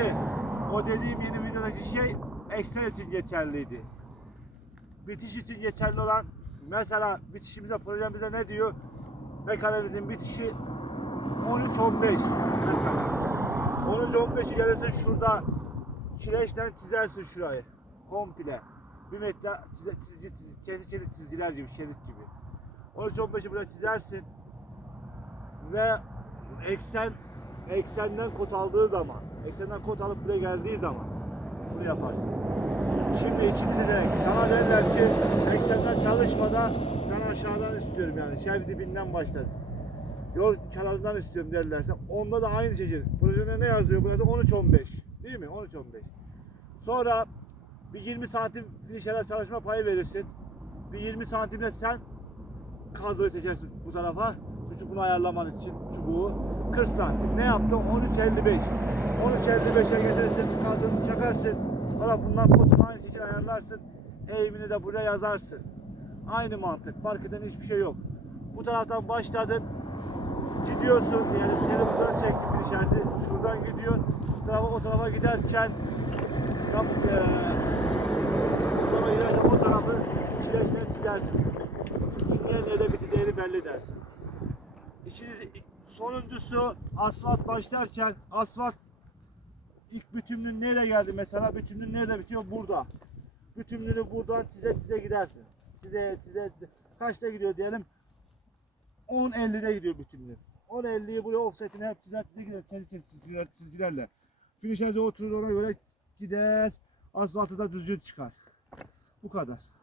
Şimdi o dediğim yeni videodaki şey eksen için geçerliydi. Bitiş için geçerli olan mesela bitişimize projemize ne diyor? Mekanemizin bitişi 13-15 mesela. 13-15'i gelirsin şurada kireçten çizersin şurayı. Komple. Bir metre çize, çizgi, çizgi, kesi kesi çizgiler gibi, şerit gibi. 13-15'i buraya çizersin. Ve eksen eksenden kod aldığı zaman, eksenden kod alıp buraya geldiği zaman bunu yaparsın. Şimdi ikinci de sana derler ki eksenden çalışmadan ben aşağıdan istiyorum yani şev dibinden başlar. Yol kenarından istiyorum derlerse onda da aynı şey. Projede ne yazıyor burası 13-15 değil mi? 13-15. Sonra bir 20 santim finişlere çalışma payı verirsin. Bir 20 santimde sen kazığı seçersin bu tarafa. Çubuğunu ayarlaman için çubuğu. 40 santim. Ne yaptı? 13.55. 13.55'e getirirsin. Kazığını çakarsın. Sonra bundan kotunu aynı şekilde ayarlarsın. Eğimini de buraya yazarsın. Aynı mantık. Fark eden hiçbir şey yok. Bu taraftan başladın. Gidiyorsun. Yani telefondan çekti finişerdi. Şuradan gidiyorsun. Bu tarafa o tarafa giderken tam eee o tarafa giderken o tarafı çileçten çizersin. Çünkü nerede biteceğini belli edersin. İkinci, sonuncusu asfalt başlarken asfalt ilk bütünlüğün nereye geldi mesela bütünlüğün nerede bitiyor burada. Bütünlüğünü buradan çize çize gidersin. Çize çize. Kaçta gidiyor diyelim? 10.50'de gidiyor bütünlüğün. 10.50'yi buraya offsetine hep çizer çize gider çizer çizgiler, çizgilerle. Finişerce oturur ona göre gider. Asfaltı da düzgün çıkar. Bu kadar.